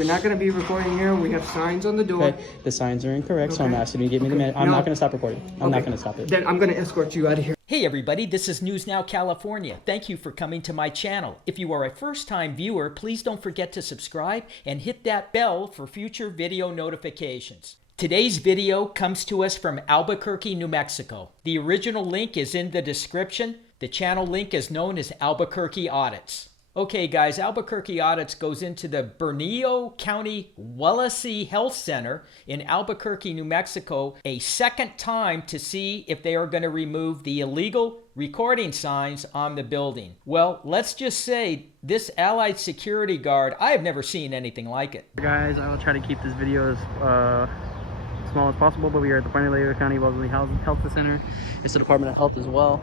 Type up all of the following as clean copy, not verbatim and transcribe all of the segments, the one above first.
You're not going to be recording here. We have signs on the door. Okay, the signs are incorrect, so I'm asking you to give me the minute. I'm not going to stop recording. I'm not going to stop it. Then I'm going to escort you out of here. Hey everybody, this is News Now California. Thank you for coming to my channel. If you are a first-time viewer, please don't forget to subscribe and hit that bell for future video notifications. Today's video comes to us from Albuquerque, New Mexico. The original link is in the description. The channel link is known as Albuquerque Audits. Okay guys, Albuquerque Audits goes into the Bernalillo County Wellesley Health Center in Albuquerque, New Mexico a second time to see if they are going to remove the illegal recording signs on the building. Well, let's just say this allied security guard, I have never seen anything like it. Guys, I will try to keep this video as small as possible, but we are at the Bernalillo County Wellesley Health Center. It's the Department of Health as well.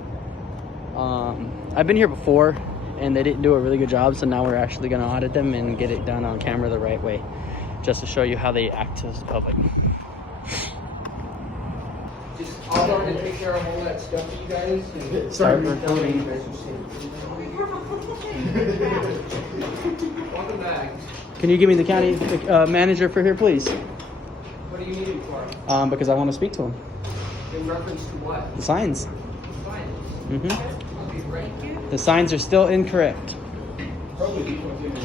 I've been here before and they didn't do a really good job, so now we're actually going to audit them and get it done on camera the right way, just to show you how they act to the public. I'll go and take care of all that stuff for you guys. Start recording. Welcome back. Can you give me the county manager for here, please? What do you need it for? Because I want to speak to him. In reference to what? The signs. Fine. Mm-hmm. Okay, great. The signs are still incorrect.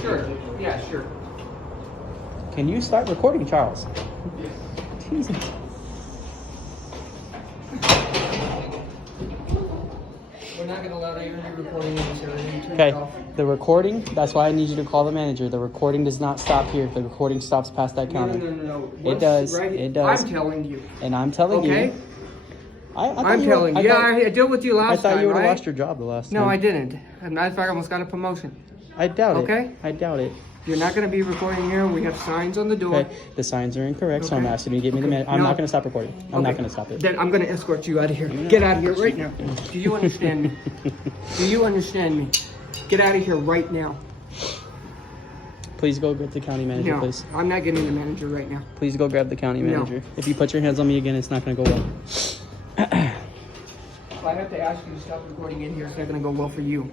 Sure. Yeah, sure. Can you start recording, Charles? Jesus. We're not going to allow any recording in this area. Okay, the recording, that's why I need you to call the manager. The recording does not stop here. The recording stops past that counter. No. It does. Right, it does. I'm telling you. And I'm telling you. I'm telling you. I dealt with you last time. I thought you would have lost your job the last time. No, I didn't. As a matter of fact, I almost got a promotion. I doubt it. Okay? I doubt it. You're not going to be recording here. We have signs on the door. Okay, the signs are incorrect, so I'm asking you to give me the minute. I'm not going to stop recording. I'm not going to stop it. Then I'm going to escort you out of here. Get out of here right now. Do you understand me? Do you understand me? Get out of here right now. Please go get the county manager, please. I'm not getting the manager right now. Please go grab the county manager. If you put your hands on me again, it's not going to go well. If I have to ask you to stop recording in here, it's not going to go well for you.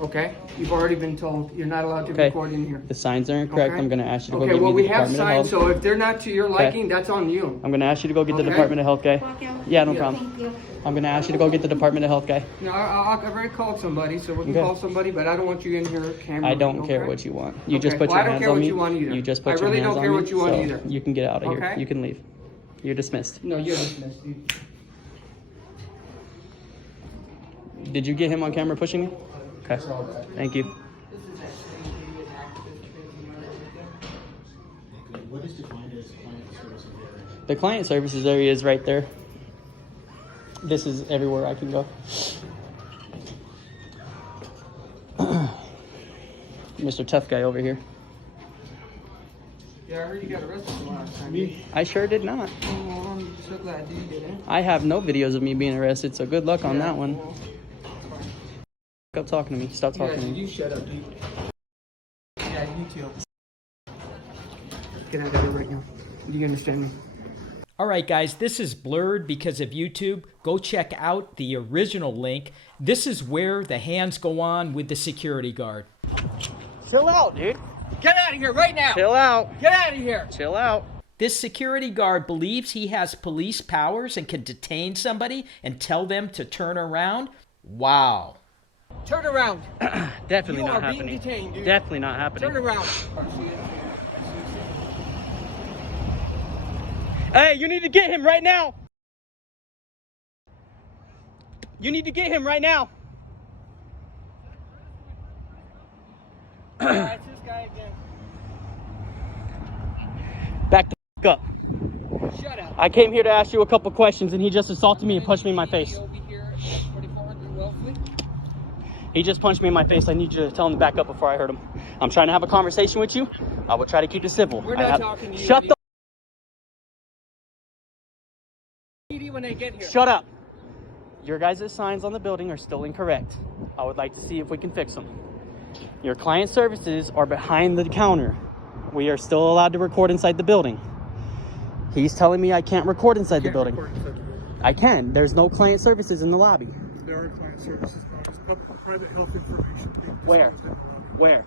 Okay? You've already been told you're not allowed to record in here. The signs are incorrect. Okay? I'm going to ask you to go Okay, get well, me the we have Department of signs, Health. so if they're not to your liking, that's on you. I'm going to ask you to go get the Department of Health guy. Yeah, no problem. I'm going to ask you to go get the Department of Health guy. No, I've already called somebody, so we can call somebody, but I don't want you in here camera. I don't care what you want. You just put your hands on me. You just put your hands on me. I really don't care what you want either. You can get out of here. You can leave. You're dismissed. No, you're dismissed, dude. Did you get him on camera pushing me? Okay. Thank you. What is defined as client services area? The client services area is right there. This is everywhere I can go. Mr. Tough Guy over here. Yeah, I heard you got arrested the last time. I sure did not. Oh, I'm so glad you did it. I have no videos of me being arrested, so good luck on that one. Well, Stop talking to me. Stop talking to me. you shut up, dude. Yeah, you too. Get out of here right now. Do you understand me? All right, guys, this is blurred because of YouTube. Go check out the original link. This is where the hands go on with the security guard. Chill out, dude. Get out of here right now! Chill out. Get out of here! Chill out. This security guard believes he has police powers and can detain somebody and tell them to turn around. Wow. Turn around. Definitely You not are happening. being detained, dude. Definitely not happening. Turn around. Hey, you need to get him right now. You need to get him right now. It's this guy again. Back the f up. Shut up. I came here to ask you a couple questions and he just assaulted me and punched me in my face. Over here at 4400 Wellesley. He just punched me in my face. I need you to tell him to back up before I hurt him. I'm trying to have a conversation with you. I will try to keep it civil. We're not talking to you. Shut the when they get here. Shut up. Your guys' signs on the building are still incorrect. I would like to see if we can fix them. Your client services are behind the counter. We are still allowed to record inside the building. He's telling me I can't record inside the building. I can. There's no client services in the lobby. There are client services, it's private health information. Where? Where?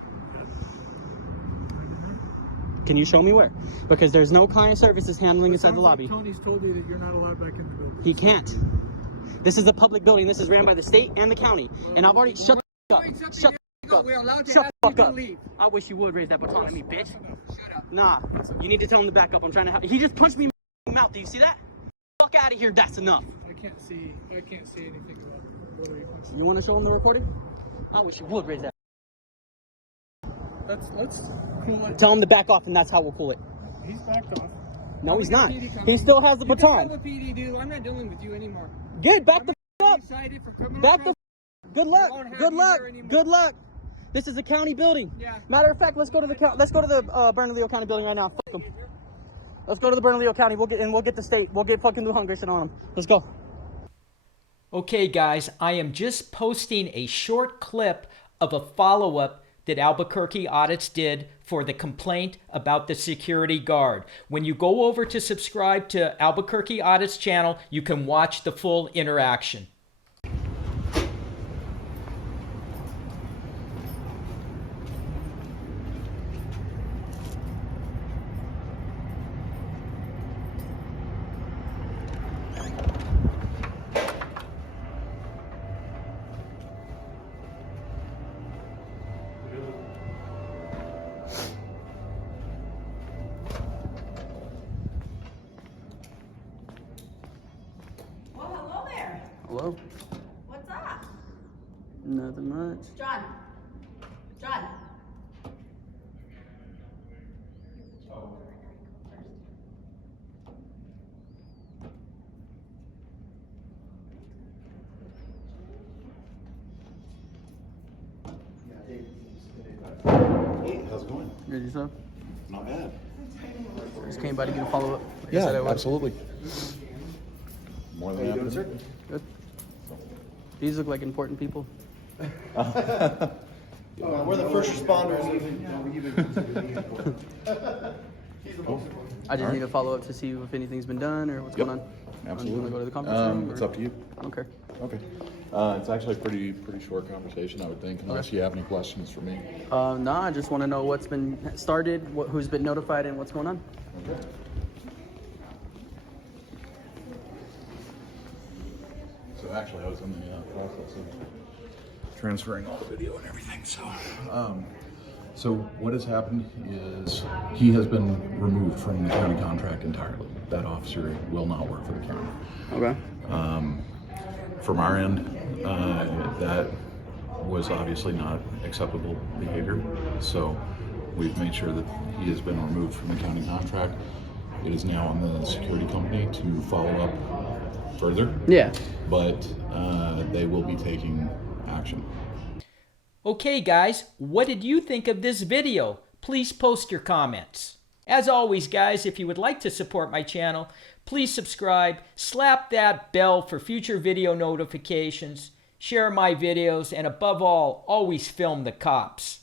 Can you show me where? Because there's no client services handling inside the lobby. Tony's told you that you're not allowed back in the building. He can't. This is a public building. This is ran by the state and the county. And I've already shut the fuck up. Shut the fuck up. We're allowed to Shut have the fuck people up. leave. I wish you would raise that baton at me, bitch. Shut up. Nah. You need to tell him to back up. I'm trying to help. He just punched me in the mouth. Do you see that? Fuck out of here. That's enough. I can't see anything about whether he punched You want to show him the recording? I wish you would raise that. Let's cool it. Tell him to back off, and that's how we'll cool it. He's backed off. No, he's We got not. PD coming. He still has the You can tell baton. the PD, dude. I'm not dealing with you anymore. Good. Back the up. Cited for criminal Back the. trespass. Good We luck. won't have Good you luck. here anymore. Good luck. This is a county building. Yeah. Matter of fact, let's go to the Bernalillo County building right now. Fuck them. Let's go to the Bernalillo County. We'll get the state. We'll get fucking New Hungarian on them. Let's go. Okay, guys, I am just posting a short clip of a follow-up that Albuquerque Audits did for the complaint about the security guard. When you go over to subscribe to Albuquerque Audits channel, you can watch the full interaction. Well, hello there. Hello. What's up? Nothing much. John. John. Hey, how's it going? Good yourself? Not bad. Just came by to get a follow-up. Like I Yeah, said I would. absolutely. More than happy to. Good. These look like important people. We're the first responders. I just need to follow up to see if anything's been done or what's going on. Absolutely. You want to go to the conference room? It's or- up to you. I don't care. Okay. It's actually a pretty short conversation, I would think, unless you have any questions for me. No, I just want to know what's been started, who's been notified, and what's going on. Okay. So actually, I was in the process of transferring all the video and everything. So what has happened is he has been removed from the county contract entirely. That officer will not work for the county. Okay. From our end, that was obviously not acceptable behavior. So we've made sure that he has been removed from the county contract. It is now on the security company to follow up further. Yeah. But they will be taking action. Okay, guys, what did you think of this video? Please post your comments. As always, guys, if you would like to support my channel, please subscribe, slap that bell for future video notifications, share my videos, and above all, always film the cops.